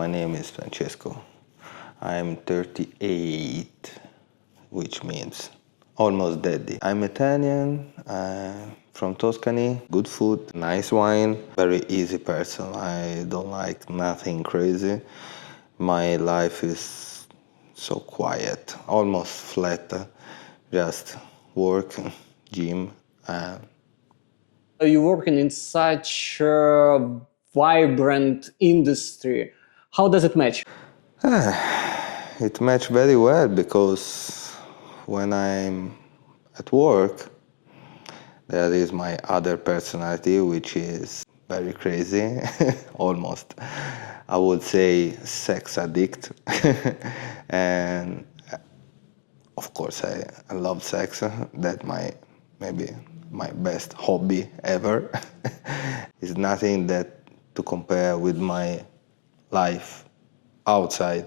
My name is Francesco. I'm 38, which means almost daddy. I'm Italian, from Tuscany, good food, nice wine, very easy person. I don't like nothing crazy. My life is so quiet, almost flat, just work, gym. You're working in such a vibrant industry. How does it match? It matched very well because when I'm at work, there is my other personality, which is very crazy, almost. I would say sex addict. And of course, I love sex. That's maybe my best hobby ever. It's nothing that to compare with my life outside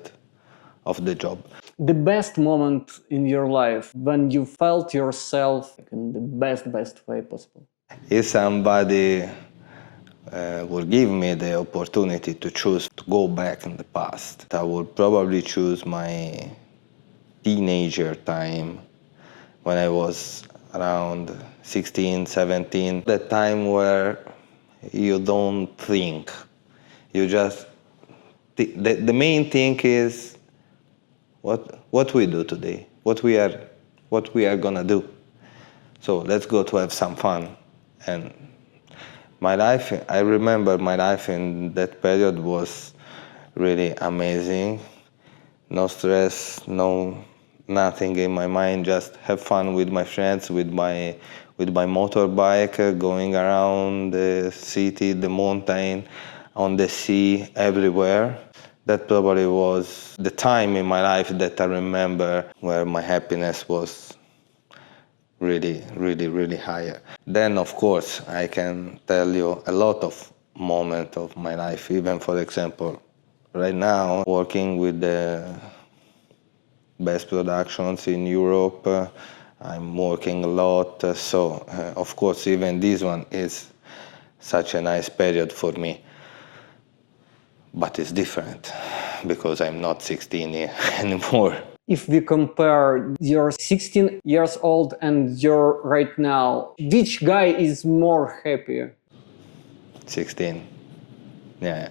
of the job. The best moment in your life when you felt yourself in the best way possible. If somebody would give me the opportunity to choose to go back in the past, I would probably choose my teenager time when I was around 16, 17. The time where you don't think, you just, the main thing is what we do today, what we are gonna do. So let's go to have some fun. And my life, I remember my life in that period was really amazing. No stress, nothing in my mind, just have fun with my friends, with my motorbike, going around the city, the mountain, on the sea, everywhere. That probably was the time in my life that I remember where my happiness was really higher. Then, of course, I can tell you a lot of moments of my life, even, for example, right now, working with the best productions in Europe. I'm working a lot, so of course, even this one is such a nice period for me. But it's different, because I'm not 16 anymore. If we compare your 16 years old and your right now, which guy is more happy? 16. Yeah,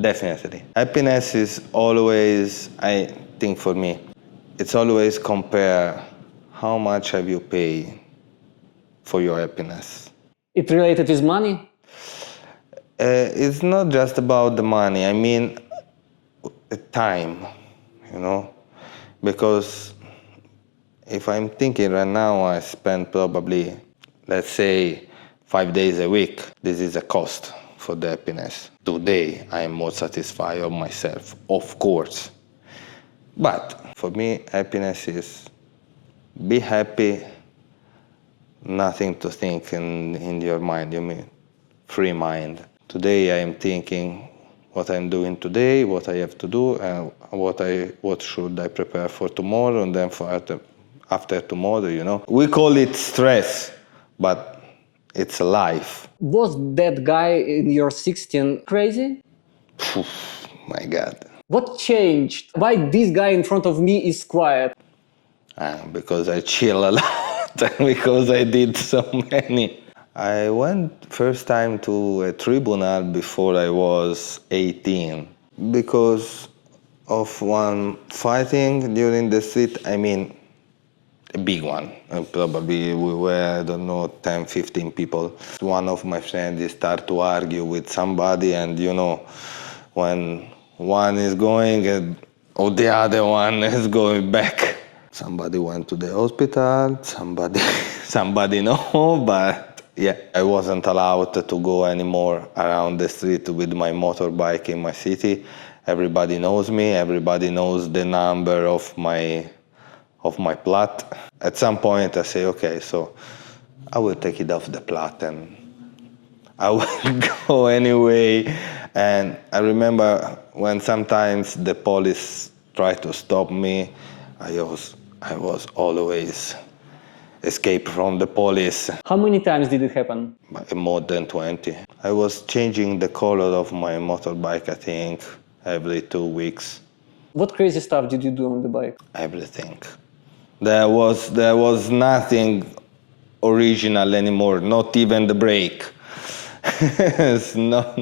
definitely. Happiness is always, I think for me, it's always compare how much have you paid for your happiness. It related with money? It's not just about the money. I mean, time, because if I'm thinking right now, I spend probably, let's say, 5 days a week. This is a cost for the happiness. Today, I am more satisfied of myself, of course. But for me, happiness is be happy, nothing to think in your mind, you mean free mind. Today, I am thinking what I'm doing today, what I have to do, and what should I prepare for tomorrow, and then for after tomorrow, We call it stress, but it's life. Was that guy in your 16 crazy? My God. What changed? Why this guy in front of me is quiet? Because I chill a lot, because I did so many. I went first time to a tribunal before I was 18 because of one fighting during the street. I mean, a big one. Probably we were, I don't know, 10, 15 people. One of my friends started to argue with somebody, and when one is going or the other one is going back. Somebody went to the hospital, somebody no, but yeah, I wasn't allowed to go anymore around the street with my motorbike in my city. Everybody knows me, everybody knows the number of my plot. At some point I say, okay, so I will take it off the plot and I will go anyway. And I remember when sometimes the police tried to stop me, I was always escape from the police. How many times did it happen? More than 20. I was changing the color of my motorbike, I think, every 2 weeks. What crazy stuff did you do on the bike? Everything. There was nothing original anymore, not even the brake. It's not,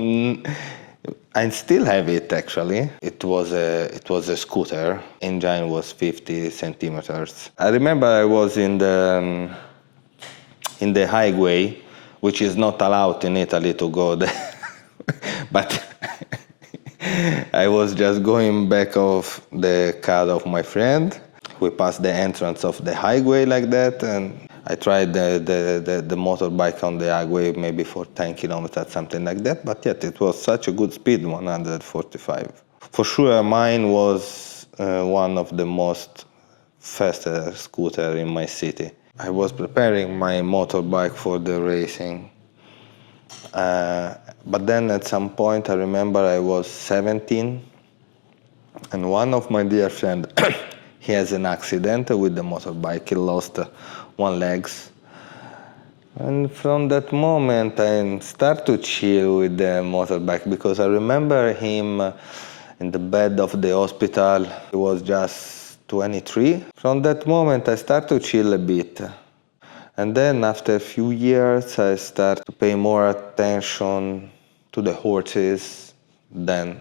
I still have it actually. It was a scooter. Engine was 50 centimeters. I remember I was in the highway, which is not allowed in Italy to go there, but I was just going back of the car of my friend. We passed the entrance of the highway like that, and I tried the motorbike on the highway maybe for 10 kilometers, something like that, but yet it was such a good speed, 145. For sure, mine was one of the most faster scooter in my city. I was preparing my motorbike for the racing. But then at some point, I remember I was 17, and one of my dear friends, he has an accident with the motorbike. He lost one leg. And from that moment, I start to chill with the motorbike, because I remember him in the bed of the hospital. He was just 23. From that moment, I start to chill a bit. And then after a few years, I start to pay more attention to the horses than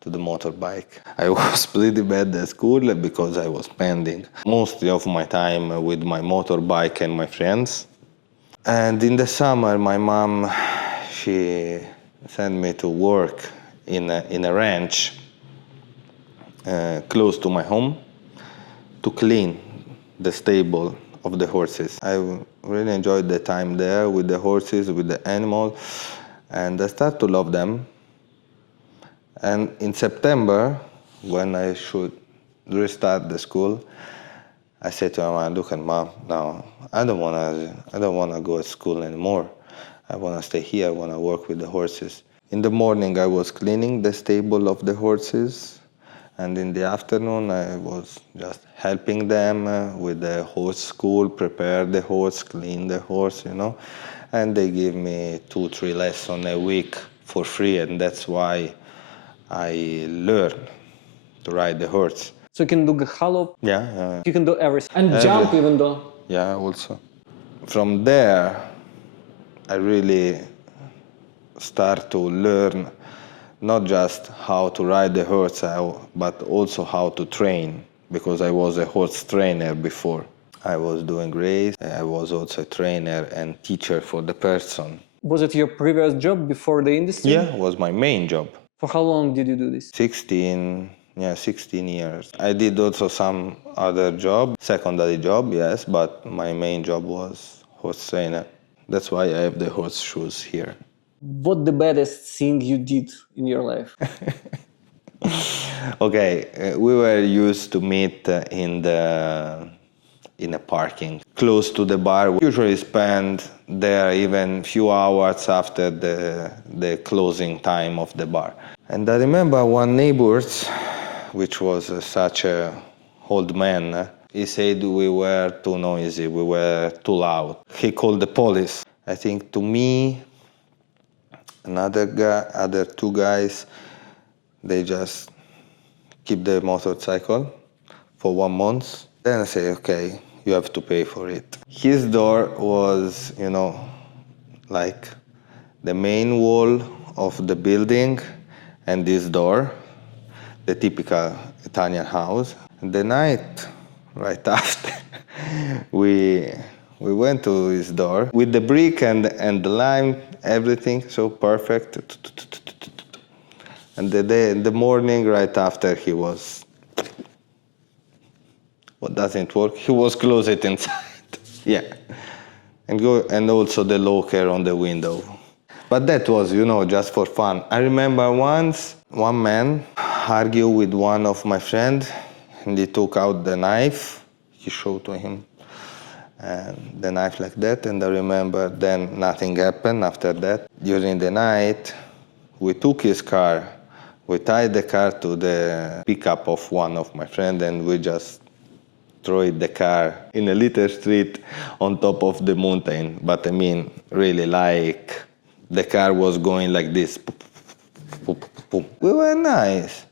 to the motorbike. I was pretty bad at school because I was spending mostly of my time with my motorbike and my friends. And in the summer, my mom, she sent me to work in a ranch close to my home to clean the stable of the horses. I really enjoyed the time there with the horses, with the animals, and I started to love them. And in September, when I should restart the school, I said to my mom, "Look, at Mom, now I don't wanna go to school anymore. I wanna stay here. I wanna work with the horses." In the morning, I was cleaning the stable of the horses, and in the afternoon, I was just helping them with the horse school, prepare the horse, clean the horse, And they give me 2-3 lessons a week for free, and that's why I learned to ride the horse. So you can do gallop, Yeah. you can do everything. And jump even though. Yeah, also. From there, I really start to learn not just how to ride the horse, but also how to train, because I was a horse trainer before. I was doing race. I was also a trainer and teacher for the person. Was it your previous job before the industry? Yeah, it was my main job. For how long did you do this? 16 years. I did also some other job, secondary job, yes, but my main job was horse trainer. That's why I have the horseshoes here. What the baddest thing you did in your life? Okay, we were used to meet in a parking close to the bar. We usually spend there even few hours after the closing time of the bar. And I remember one neighbor, which was such a old man, he said we were too noisy, we were too loud. He called the police. I think to me, other two guys, they just keep the motorcycle for 1 month. Then I say, okay, you have to pay for it. His door was, like the main wall of the building, and this door, the typical Italian house. And the night, right after, we went to his door with the brick and the lime, everything so perfect. And the morning right after, he was, what doesn't work? He was closed inside. Yeah, and also the locker on the window. But that was, just for fun. I remember once one man argued with one of my friends, and he took out the knife. He showed to him the knife like that, and I remember then nothing happened after that. During the night, we took his car, we tied the car to the pickup of one of my friends, and we just threw the car in a little street on top of the mountain. But I mean, really, like the car was going like this. We were nice.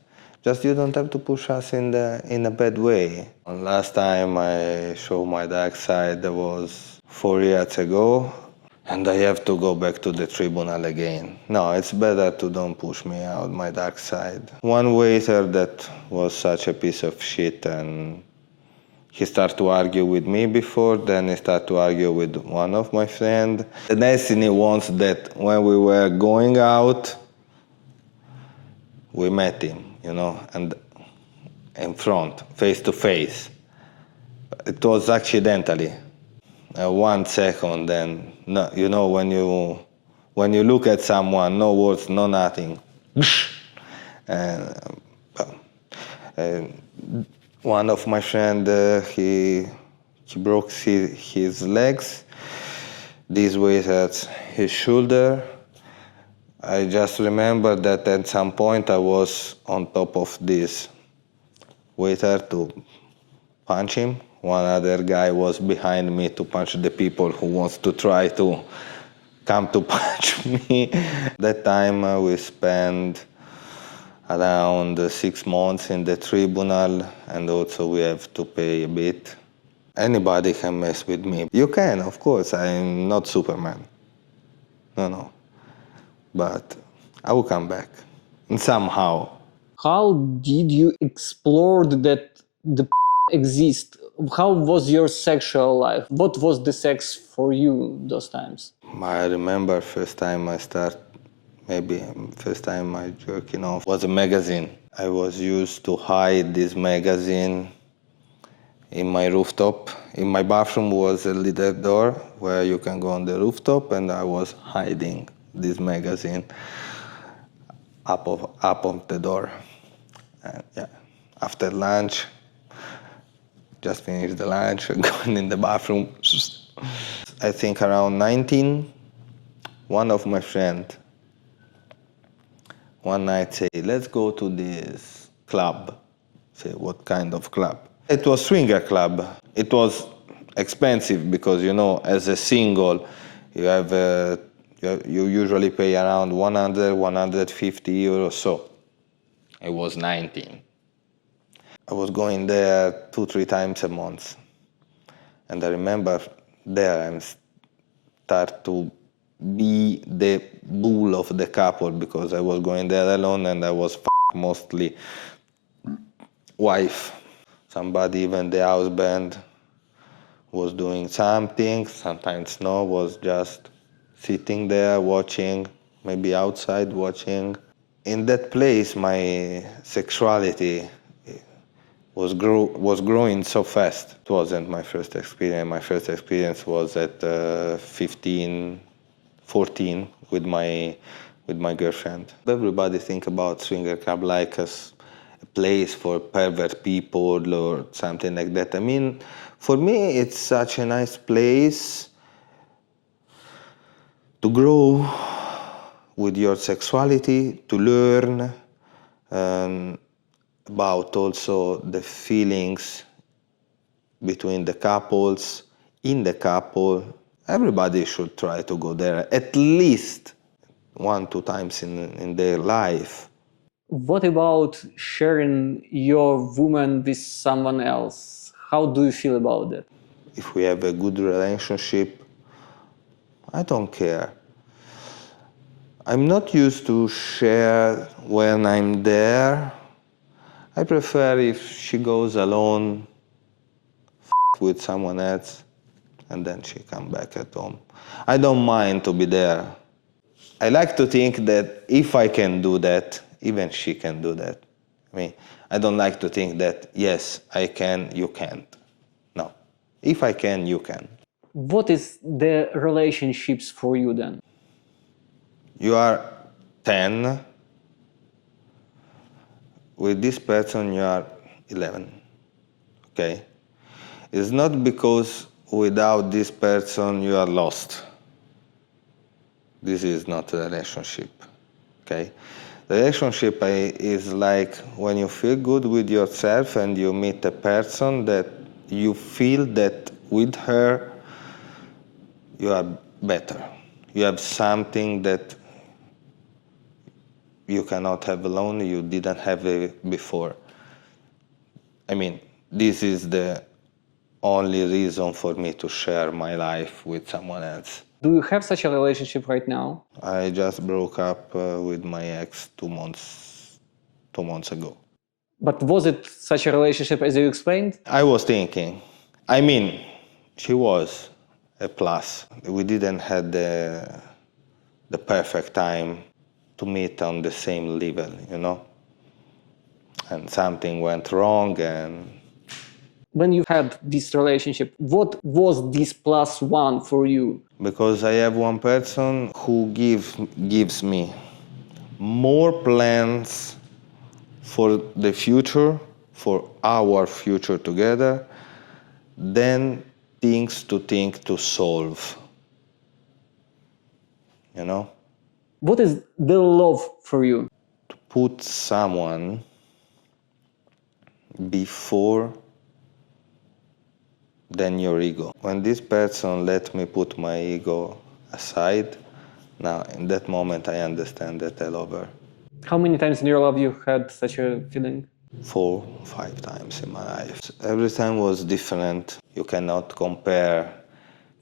Just you don't have to push us in a bad way. Last time I showed my dark side that was 4 years ago, and I have to go back to the tribunal again. No, it's better to don't push me out my dark side. One waiter that was such a piece of shit, and he started to argue with me before, then he started to argue with one of my friends. The destiny wants that when we were going out, we met him, and in front, face to face. It was accidentally. 1 second, and no, when you look at someone, no words, no nothing. And one of my friend, he broke his legs. This weight at his shoulder. I just remember that at some point I was on top of this waiter to punch him. One other guy was behind me to punch the people who wants to try to come to punch me. That time we spent around 6 months in the tribunal, and also we have to pay a bit. Anybody can mess with me. You can, of course, I'm not Superman. No. But I will come back, and somehow. How did you explore that the exists? How was your sexual life? What was the sex for you those times? I remember first time I jerking off was a magazine. I was used to hide this magazine in my rooftop. In my bathroom was a little door where you can go on the rooftop, and I was hiding this magazine up on the door. And after lunch, just finished the lunch, going in the bathroom. I think around 19, one of my friends one night say, let's go to this club. Say, what kind of club? It was swinger club. It was expensive because, as a single, you usually pay around 100, 150 euros. So I was 19. I was going there 2-3 times a month. And I remember there I start to be the bull of the couple because I was going there alone and I was mostly wife. Somebody, even the house band, was doing something, sometimes no, was just sitting there watching, maybe outside watching. In that place, my sexuality was growing so fast. It wasn't my first experience. My first experience was at 15, 14 with my girlfriend. Everybody think about swinger club like a place for pervert people or something like that. I mean, for me, it's such a nice place to grow with your sexuality, to learn about also the feelings between the couples, in the couple. Everybody should try to go there at least 1-2 times in their life. What about sharing your woman with someone else? How do you feel about that? If we have a good relationship, I don't care. I'm not used to share when I'm there. I prefer if she goes alone with someone else and then she come back at home. I don't mind to be there. I like to think that if I can do that, even she can do that. I don't like to think that, yes, I can, you can't. No. If I can, you can. What is the relationships for you then? You are 10. With this person, you are 11. Okay? It's not because without this person you are lost. This is not a relationship. Okay? The relationship is like when you feel good with yourself and you meet a person that you feel that with her you are better. You have something that you cannot have alone, you didn't have it before. I mean, this is the only reason for me to share my life with someone else. Do you have such a relationship right now? I just broke up with my ex 2 months ago. But was it such a relationship as you explained? I was thinking, I mean, she was a plus. We didn't have the perfect time to meet on the same level, you know? And something went wrong, and When you had this relationship, what was this plus one for you? because I have one person who gives me more plans for the future, for our future together, than things to think to solve. You know? What is the love for you? To put someone before than your ego. When this person let me put my ego aside, now in that moment I understand that I love her. How many times in your life you had such a feeling? 4, 5 times in my life. Every time was different. You cannot compare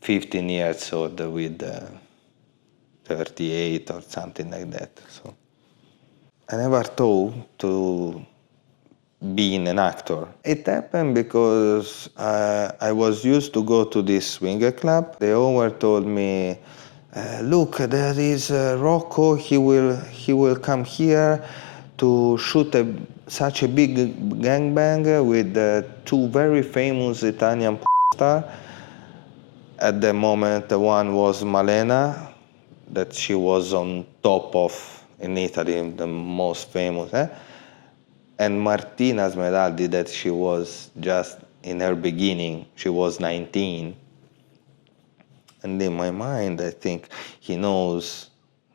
15 years old with 38 or something like that. So I never thought to being an actor. It happened because I was used to go to this swinger club. The owner told me, look, there is Rocco, he will come here to shoot such a big gangbang with 2 very famous Italian stars. At the moment, one was Malena, that she was on top of, in Italy, the most famous. And Martina Smeraldi, that she was just in her beginning, she was 19. And in my mind, I think he knows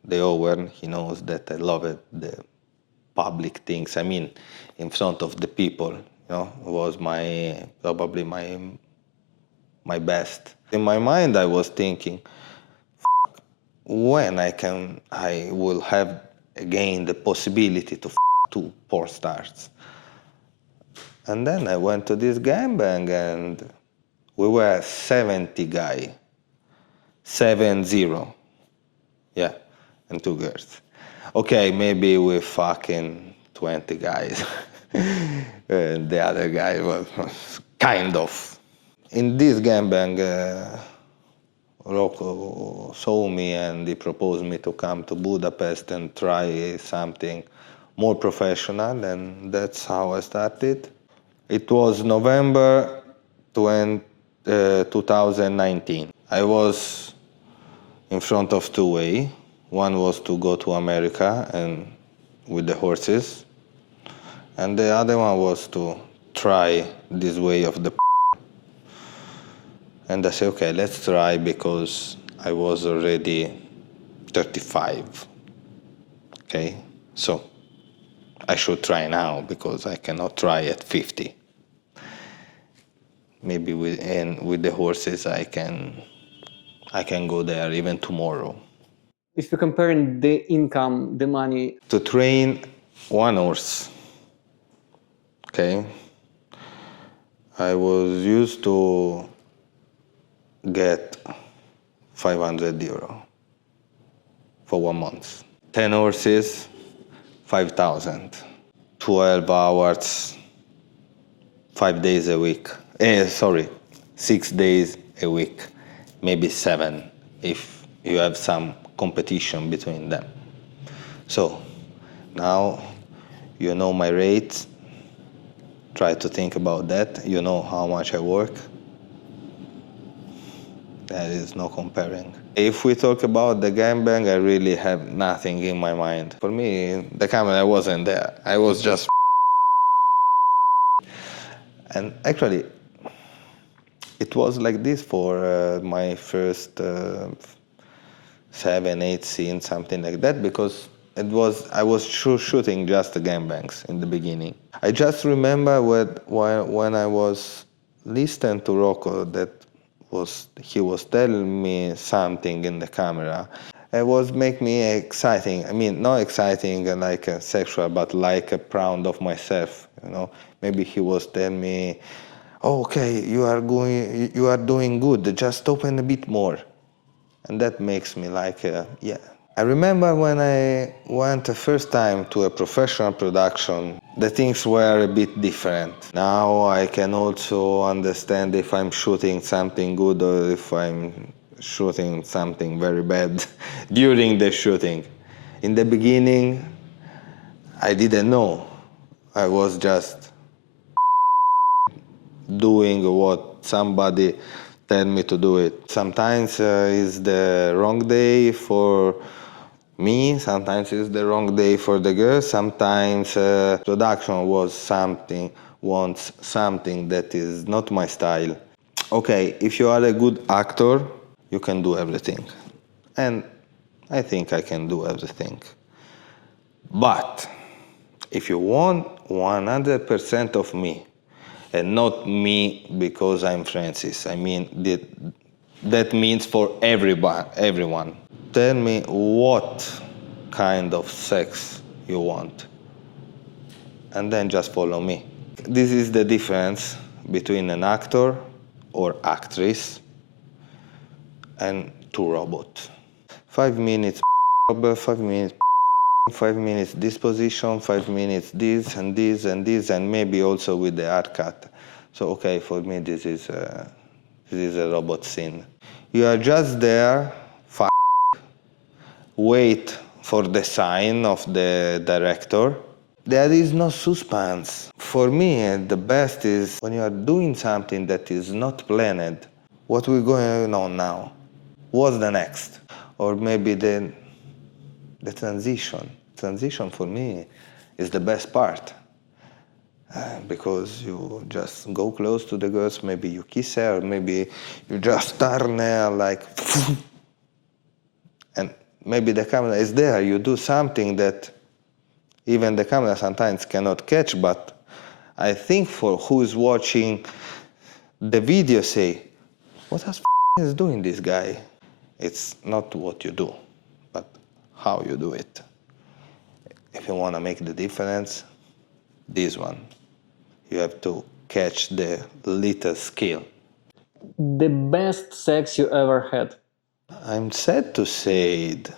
the Owen, he knows that I love it, the public things. I mean, in front of the people, you know, was probably my best. In my mind, I was thinking, when I will have again the possibility to 2 porn stars. And then I went to this gangbang, and we were 70 guys. 70. Yeah, and 2 girls. Okay, maybe we fucking 20 guys. And the other guy was kind of. In this gangbang, Rocco saw me and he proposed me to come to Budapest and try something more professional, and that's how I started. It was November 2019. I was in front of 2 ways. One was to go to America and with the horses, and the other one was to try this way of the. And I said, okay, let's try, because I was already 35. Okay, so I should try now, because I cannot try at 50. Maybe with the horses I can go there even tomorrow. If you're comparing the income, the money, To train one horse, okay, I was used to get 500 euro for 1 month. 10 horses, 5,000. 12 hours, 5 days a week. 6 days a week, maybe 7 if you have some competition between them. So now you know my rates. Try to think about that. You know how much I work. There is no comparing. If we talk about the gangbang, I really have nothing in my mind. For me, the camera wasn't there. I was just. And actually, it was like this for my first 7, 8 scenes, something like that, because I was shooting just the gangbangs in the beginning. I just remember when I was listening to Rocco, he was telling me something in the camera, It was make me exciting. I mean, not exciting like sexual, but like proud of myself. You know, maybe he was telling me, oh, "Okay, you are doing good. Just open a bit more," and that makes me like, yeah. I remember when I went the first time to a professional production, the things were a bit different. Now I can also understand if I'm shooting something good or if I'm shooting something very bad during the shooting. In the beginning, I didn't know. I was just doing what somebody tell me to do it. Sometimes is the wrong day for me, sometimes it's the wrong day for the girl, sometimes production wants something that is not my style. Okay, if you are a good actor, you can do everything. And I think I can do everything. But if you want 100% of me, and not me because I'm Francis, I mean that means for everyone. Tell me what kind of sex you want, and then just follow me. This is the difference between an actor or actress and two robots. 5 minutes 5 minutes 5 minutes this position, 5 minutes this and this and this, and maybe also with the haircut. So okay, for me this is a robot scene. You are just there, wait for the sign of the director. There is no suspense. For me, the best is when you are doing something that is not planned. What we're going on now? What's the next? Or maybe the transition. Transition for me is the best part. Because you just go close to the girls, maybe you kiss her, or maybe you just turn her like, and maybe the camera is there. You do something that even the camera sometimes cannot catch, but I think for who is watching the video say, what is doing this guy? It's not what you do, but how you do it. If you want to make the difference, this one. You have to catch the little skill. The best sex you ever had? I'm sad to say it,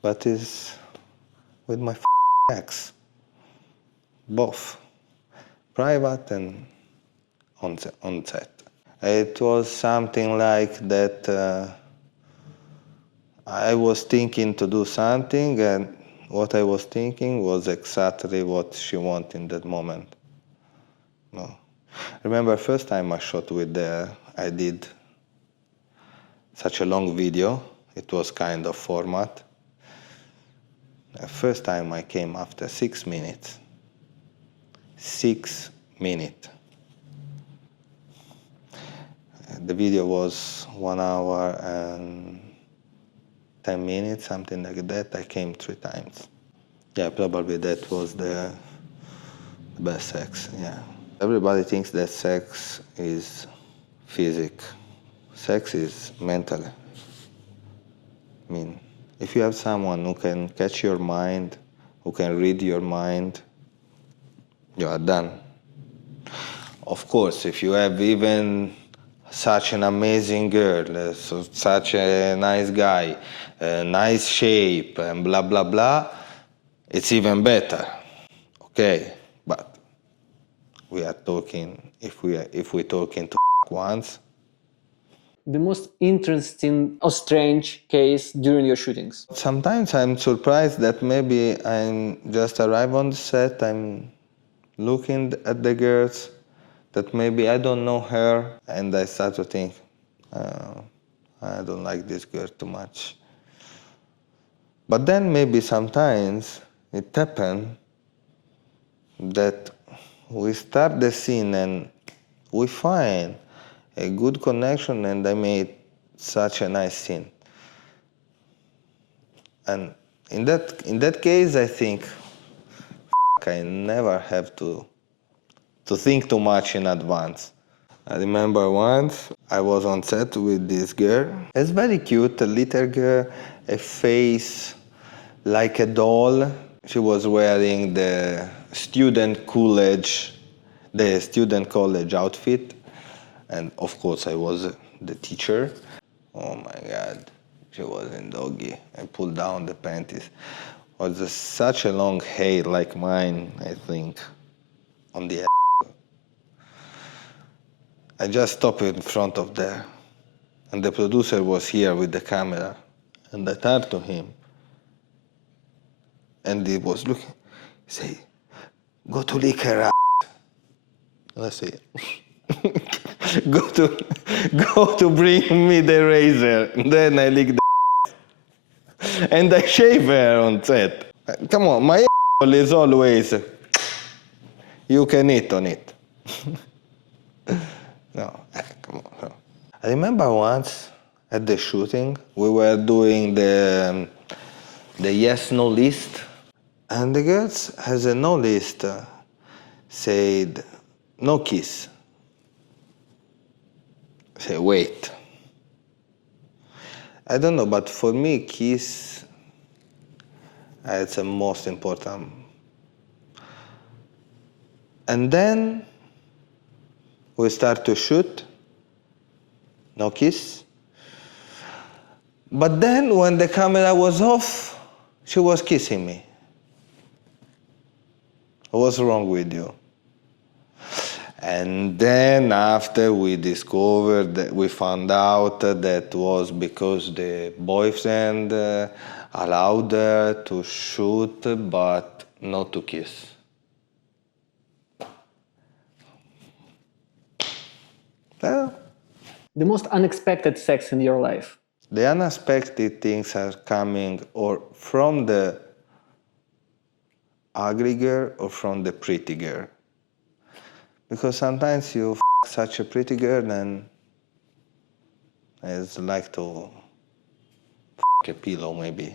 but it's with my ex. Both. Private and on set. It was something like that I was thinking to do something, and what I was thinking was exactly what she wanted in that moment. No. I remember first time I shot with I did such a long video. It was kind of format. The first time I came after 6 minutes. 6 minutes. The video was 1 hour and 10 minutes, something like that. I came 3 times. Yeah, probably that was the best sex, yeah. Everybody thinks that sex is physic. Sex is mental. I mean, if you have someone who can catch your mind, who can read your mind, you are done. Of course, if you have even such an amazing girl, such a nice guy, a nice shape, and blah, blah, blah, it's even better. Okay, but we are talking, if we're talking to once. The most interesting or strange case during your shootings? Sometimes I'm surprised that maybe I'm just arrive on the set, I'm looking at the girls, that maybe I don't know her, and I start to think, I don't like this girl too much. But then maybe sometimes it happens that we start the scene and we find a good connection, and I made such a nice scene. And in that case, I think I never have to think too much in advance. I remember once I was on set with this girl. It's very cute, a little girl, a face like a doll. She was wearing the student college outfit, and of course I was the teacher. Oh my God, she was in doggy. I pulled down the panties. Was such a long hair like mine, I think, on the. I just stopped in front of there, and the producer was here with the camera, and I turned to him, and he was looking. He said, "Go to lick her ass." And I say, go to bring me the razor. Then I lick the and I shave her on set. Come on, my is always, you can eat on it. No, come on. No. I remember once at the shooting, we were doing the yes/no list, and the girls has a no list said no kiss. Say wait. I don't know, but for me, kiss it's the most important. And then we start to shoot. No kiss. But then when the camera was off, she was kissing me. What's wrong with you? And then after we discovered, that we found out that was because the boyfriend allowed her to shoot, but not to kiss. Well, The most unexpected sex in your life. the unexpected things are coming or from the ugly girl or from the pretty girl. Because sometimes you such a pretty girl and it's like to a pillow maybe.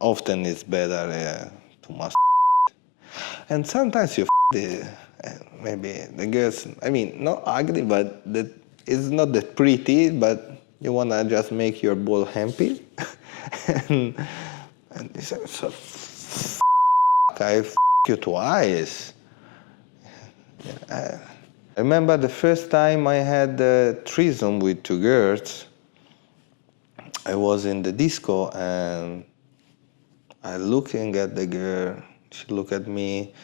Often it's better to mass. And sometimes you maybe the girls, I mean, not ugly, but it's not that pretty, but you wanna just make your ball happy. and you say, so I you twice. I remember the first time I had a threesome with two girls. I was in the disco and I looking at the girl. She looked at me.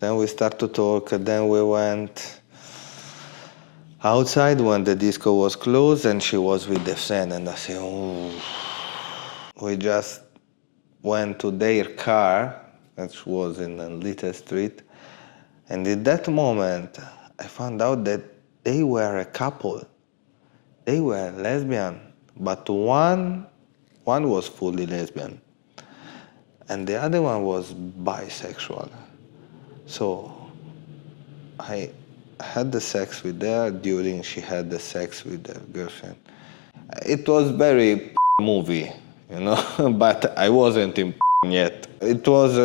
Then we start to talk. Then we went outside when the disco was closed, and she was with the friend. And I said, "Oh." We just went to their car, which was in a little street. And in that moment, I found out that they were a couple. They were lesbian, but one was fully lesbian, and the other one was bisexual. So I had the sex with her during she had the sex with her girlfriend. It was very movie, but I wasn't in yet. It was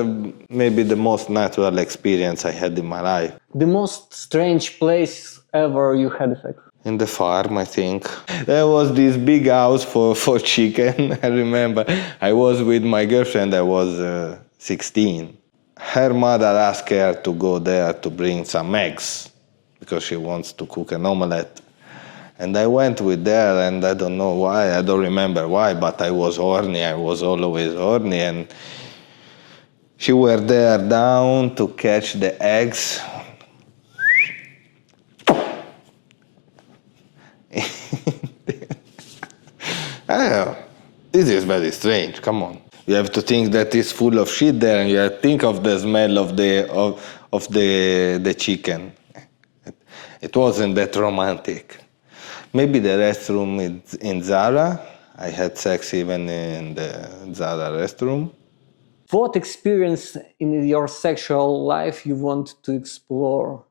maybe the most natural experience I had in my life. The most strange place ever you had sex. In the farm, I think. There was this big house for chicken. I remember I was with my girlfriend, I was 16. Her mother asked her to go there to bring some eggs because she wants to cook an omelette. And I went with her, and I don't know why, I don't remember why, but I was horny, I was always horny, and she were there down to catch the eggs. This is very strange, come on. You have to think that it's full of shit there, and you have to think of the smell of the chicken. It wasn't that romantic. Maybe the restroom in Zara. I had sex even in the Zara restroom. What experience in your sexual life you want to explore?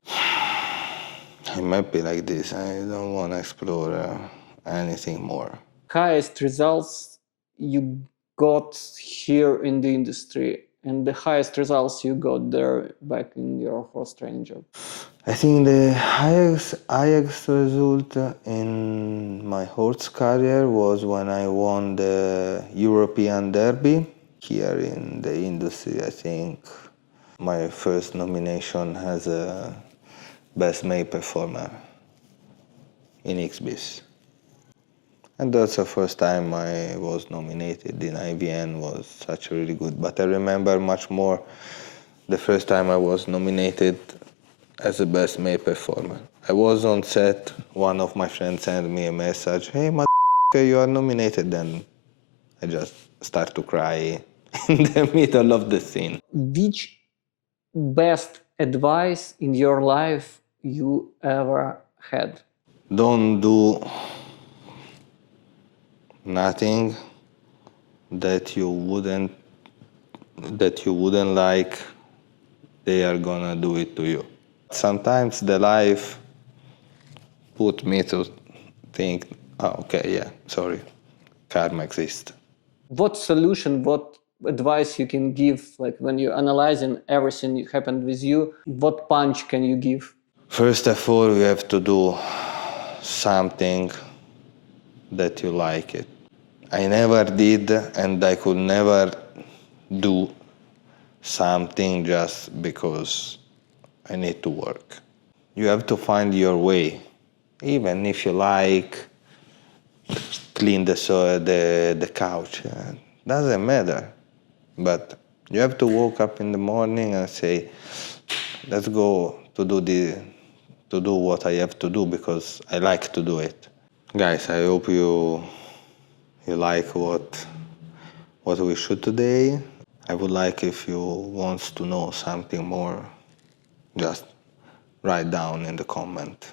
It might be like this. I don't want to explore anything more. Highest results you got here in the industry and the highest results you got there back in your first training job? I think the highest result in my horse career was when I won the European Derby here in the industry. I think my first nomination as a best male performer in XBIS. And that's the first time I was nominated in IVN. Was such really good. But I remember much more the first time I was nominated as a best male performer. I was on set, one of my friends sent me a message, "Hey, you are nominated," and I just start to cry in the middle of the scene. Which best advice in your life you ever had? Don't do nothing that you wouldn't like they are gonna do it to you. Sometimes the life put me to think, oh, okay, yeah, sorry, karma exists. What solution, what advice you can give, like when you're analyzing everything that happened with you, what punch can you give? First of all, you have to do something that you like it. I never did, and I could never do something just because I need to work. You have to find your way. Even if you like clean the couch, doesn't matter. But you have to wake up in the morning and say, let's go to do what I have to do because I like to do it. Guys, I hope you like what we shoot today. I would like if you want to know something more, just write down in the comment.